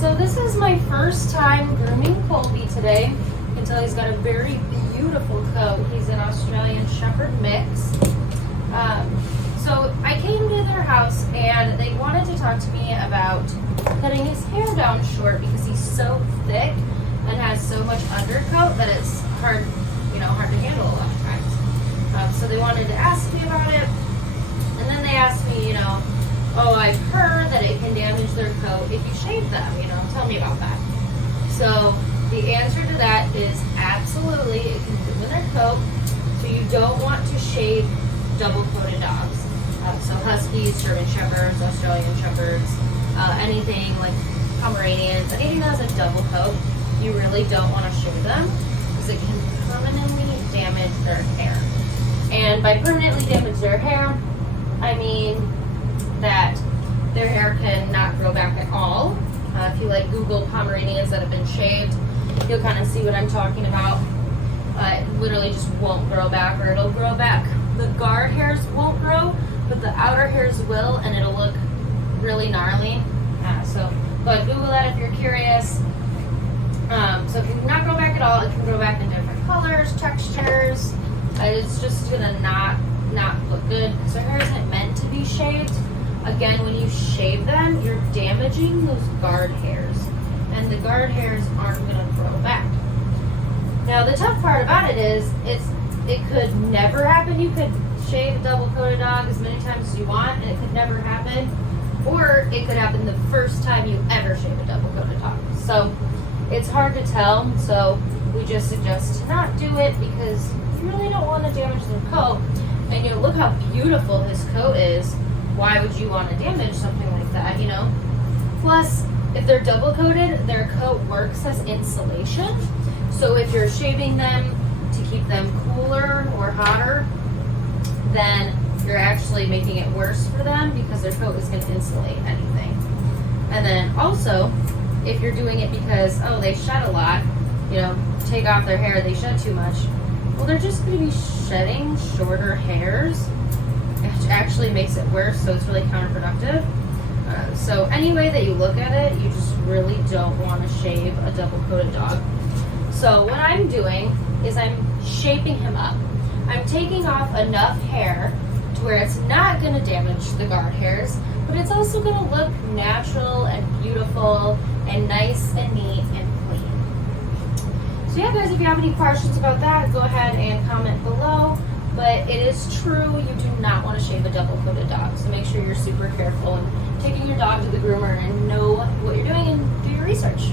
So this is my first time grooming Colby today. You can tell he's got a very beautiful coat. He's an Australian Shepherd mix. So I came to their house and they wanted to talk to me about cutting his hair down short because he's so thick and has so much undercoat that it's hard, hard to handle a lot of times. So they wanted to ask me about it, and then they asked me, oh, I've heard that it can damage their coat if you shave them, tell me about that. So the answer to that is absolutely, it can ruin their coat. So you don't want to shave double-coated dogs. So Huskies, German Shepherds, Australian Shepherds, anything like Pomeranians, anything that has a double coat, you really don't want to shave them because it can permanently damage their hair. And by permanently damage their hair, I mean that their hair can not grow back at all. If you Google Pomeranians that have been shaved, you'll kind of see what I'm talking about. It literally just won't grow back, or it'll grow back. The guard hairs won't grow, but the outer hairs will, and it'll look really gnarly. So go ahead, Google that if you're curious. So if it cannot grow back at all, it can grow back in different colors, textures. It's just gonna not look good because their hair isn't meant to be shaved. Again, when you shave them, you're damaging those guard hairs, and the guard hairs aren't gonna grow back. Now the tough part about it is it could never happen. You could shave a double-coated dog as many times as you want, and it could never happen. Or it could happen the first time you ever shave a double-coated dog. So it's hard to tell. So we just suggest to not do it because you really don't want to damage their coat. And look how beautiful his coat is. Why would you want to damage something like that, Plus, if they're double-coated, their coat works as insulation. So if you're shaving them to keep them cooler or hotter, then you're actually making it worse for them because their coat is going to insulate anything. And then also, if you're doing it because, they shed a lot, take off their hair, they shed too much, well, they're just going to be shedding shorter hairs, which actually makes it worse, so it's really counterproductive. So any way that you look at it, you just really don't want to shave a double-coated dog. So what I'm doing is I'm shaping him up. I'm taking off enough hair to where it's not going to damage the guard hairs, but it's also going to look natural and beautiful and nice and neat and clean. So yeah, guys, if you have any questions about that, go ahead and comment below. But it is true, you do not want to shave a double-coated dog. So make sure you're super careful and taking your dog to the groomer and know what you're doing and do your research.